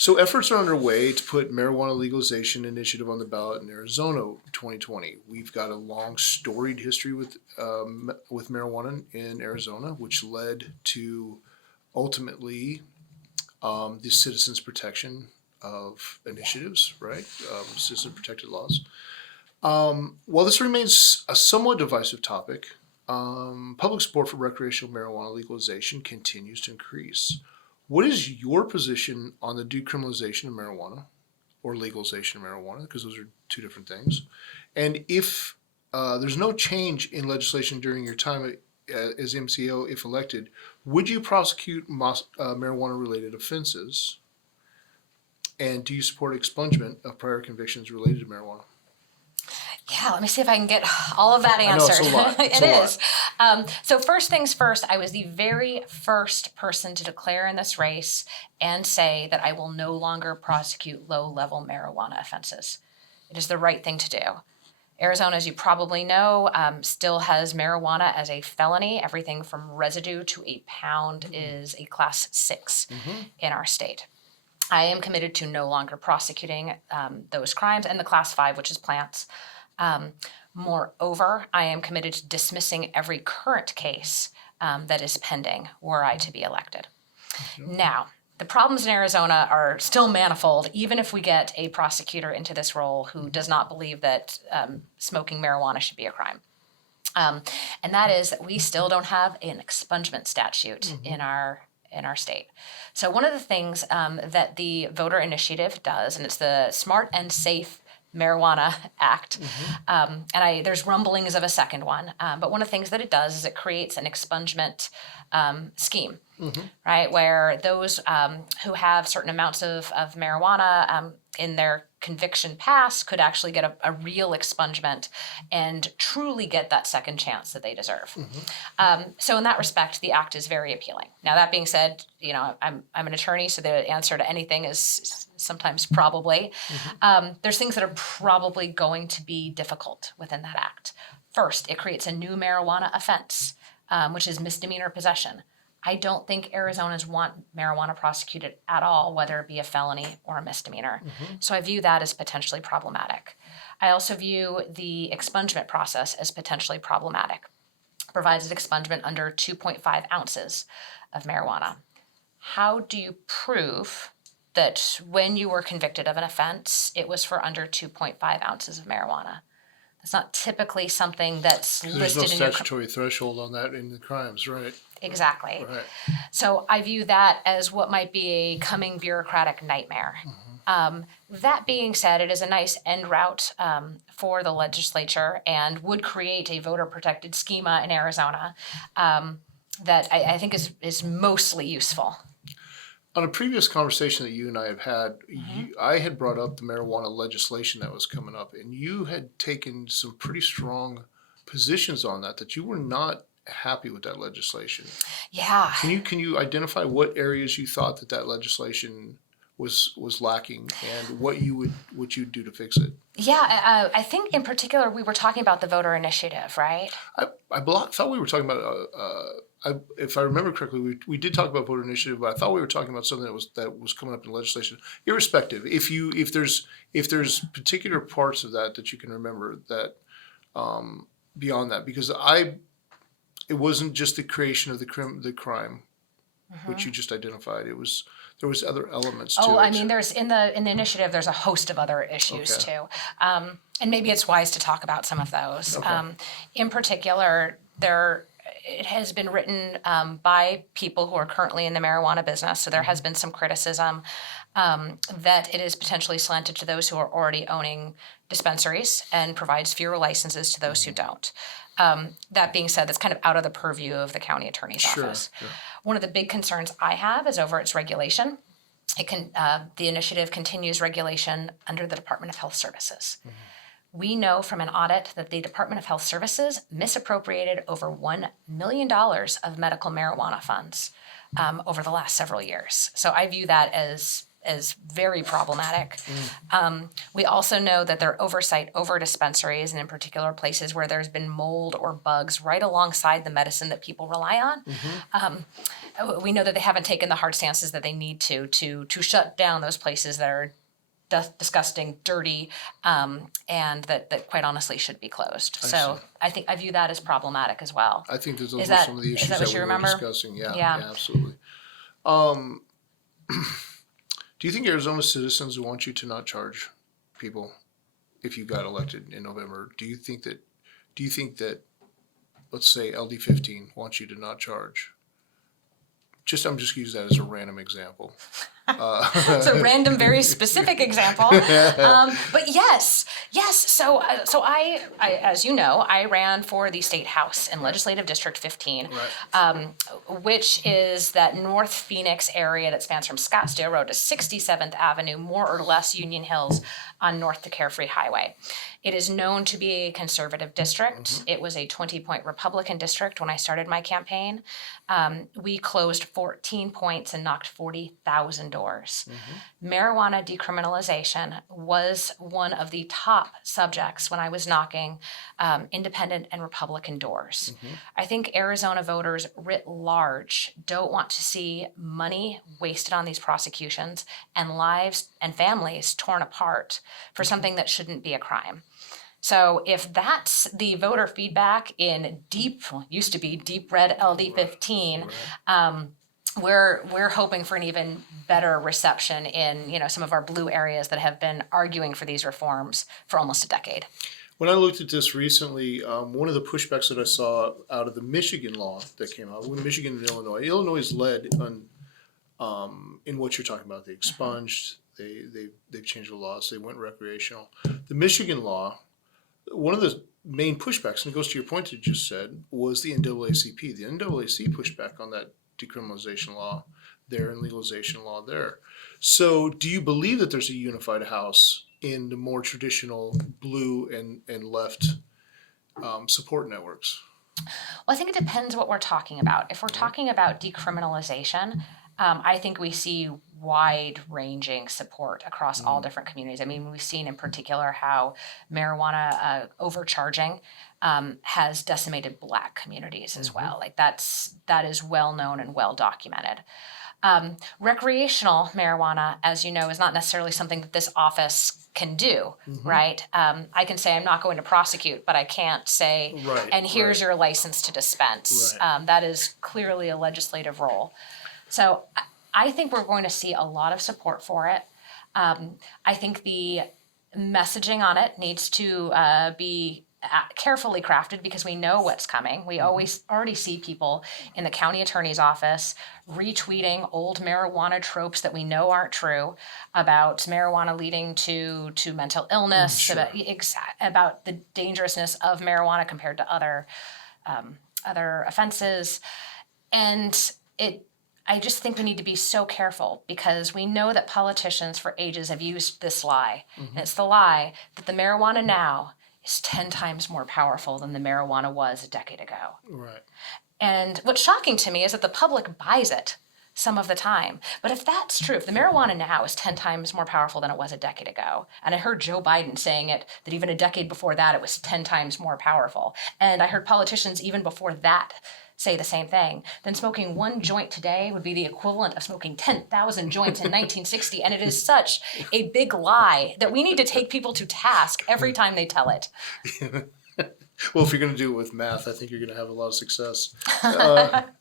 So efforts are underway to put marijuana legalization initiative on the ballot in Arizona 2020. We've got a long storied history with marijuana in Arizona, which led to ultimately the citizens protection of initiatives, right? Citizen protected laws. While this remains a somewhat divisive topic, public support for recreational marijuana legalization continues to increase. What is your position on the decriminalization of marijuana or legalization of marijuana? Because those are two different things. And if there's no change in legislation during your time as MCO, if elected, would you prosecute marijuana-related offenses? And do you support expungement of prior convictions related to marijuana? Yeah, let me see if I can get all of that answered. I know, it's a lot. It is. So first things first, I was the very first person to declare in this race and say that I will no longer prosecute low-level marijuana offenses. It is the right thing to do. Arizona, as you probably know, still has marijuana as a felony. Everything from residue to a pound is a class 6 in our state. I am committed to no longer prosecuting those crimes, and the class 5, which is plants. Moreover, I am committed to dismissing every current case that is pending were I to be elected. Now, the problems in Arizona are still manifold, even if we get a prosecutor into this role who does not believe that smoking marijuana should be a crime. And that is that we still don't have an expungement statute in our state. So one of the things that the voter initiative does, and it's the Smart and Safe Marijuana Act, and there's rumblings of a second one, but one of the things that it does is it creates an expungement scheme, right, where those who have certain amounts of marijuana in their conviction past could actually get a real expungement and truly get that second chance that they deserve. So in that respect, the act is very appealing. Now, that being said, you know, I'm an attorney, so the answer to anything is sometimes probably. There's things that are probably going to be difficult within that act. First, it creates a new marijuana offense, which is misdemeanor possession. I don't think Arizonans want marijuana prosecuted at all, whether it be a felony or a misdemeanor. So I view that as potentially problematic. I also view the expungement process as potentially problematic. It provides an expungement under 2.5 ounces of marijuana. How do you prove that when you were convicted of an offense, it was for under 2.5 ounces of marijuana? It's not typically something that's listed in your... There's no statutory threshold on that in the crimes, right? Exactly. Right. So I view that as what might be a coming bureaucratic nightmare. That being said, it is a nice end route for the legislature and would create a voter-protected schema in Arizona that I think is mostly useful. On a previous conversation that you and I have had, I had brought up the marijuana legislation that was coming up, and you had taken some pretty strong positions on that you were not happy with that legislation. Yeah. Can you identify what areas you thought that legislation was lacking and what you'd do to fix it? Yeah, I think in particular we were talking about the voter initiative, right? I thought we were talking about if I remember correctly, we did talk about voter initiative, but I thought we were talking about something that was coming up in legislation. Irrespective, if there's particular parts of that you can remember that beyond that, because it wasn't just the creation of the crime, which you just identified. There was other elements to it. Oh, I mean, there's in the initiative, there's a host of other issues too, and maybe it's wise to talk about some of those. In particular, it has been written by people who are currently in the marijuana business, so there has been some criticism that it is potentially slanted to those who are already owning dispensaries and provides fewer licenses to those who don't. That being said, that's kind of out of the purview of the county attorney's office. Sure. One of the big concerns I have is over its regulation. The initiative continues regulation under the Department of Health Services. We know from an audit that the Department of Health Services misappropriated over $1 million of medical marijuana funds over the last several years. So I view that as is very problematic. We also know that there are oversight over dispensaries, and in particular places where there's been mold or bugs right alongside the medicine that people rely on. We know that they haven't taken the hard stances that they need to shut down those places that are disgusting, dirty, and that quite honestly should be closed. So I view that as problematic as well. I think those Is were that- some of the is issues that what that you we remember? were discussing. Yeah, Yeah. absolutely. Do you think Arizona citizens want you to not charge people if you got elected in November? Do you think that let's say LD15 wants you to not charge? I'm just using that as a random example. It's a random, very specific example. But yes. So I, as you know, I ran for the state house in Legislative District 15, which is that North Phoenix area that spans from Scottsdale Road to 67th Avenue, more or less Union Hills, on north to Carefree Highway. It is known to be a conservative district. It was a 20-point Republican district when I started my campaign. We closed 14 points and knocked 40,000 doors. Marijuana decriminalization was one of the top subjects when I was knocking independent and Republican doors. I think Arizona voters writ large don't want to see money wasted on these prosecutions and lives and families torn apart for something that shouldn't be a crime. So if that's the voter feedback in used to be deep red LD15, we're hoping for an even better reception in some of our blue areas that have been arguing for these reforms for almost a decade. When I looked at this recently, one of the pushbacks that I saw out of the Michigan law that came out, when Michigan and Illinois led in what you're talking about. They expunged, they've changed the laws, they went recreational. The Michigan law, one of the main pushbacks, and it goes to your point that you just said, was the NAACP. The NAACP pushback on that decriminalization law there and legalization law there. So do you believe that there's a unified house in the more traditional blue and left support networks? Well, I think it depends what we're talking about. If we're talking about decriminalization, I think we see wide-ranging support across all different communities. I mean, we've seen in particular how marijuana overcharging has decimated Black communities as well. Like that is well known and well documented. Recreational marijuana, as you know, is not necessarily something that this office can do, right? I can say I'm not going to prosecute, but I can't say, and here's your license to dispense. That is clearly a legislative role. So I think we're going to see a lot of support for it. I think the messaging on it needs to be carefully crafted because we know what's coming. We already see people in the county attorney's office retweeting old marijuana tropes that we know aren't true about marijuana leading to mental illness, about the dangerousness of marijuana compared to other offenses. And I just think we need to be so careful because we know that politicians for ages have used this lie. And it's the lie that the marijuana now is 10 times more powerful than the marijuana was a decade ago. Right. And what's shocking to me is that the public buys it some of the time. But if that's true, if the marijuana now is 10 times more powerful than it was a decade ago, and I heard Joe Biden saying it, that even a decade before that it was 10 times more powerful, and I heard politicians even before that say the same thing, then smoking one joint today would be the equivalent of smoking 10,000 joints in 1960. And it is such a big lie that we need to take people to task every time they tell it. Well, if you're going to do it with math, I think you're going to have a lot of success.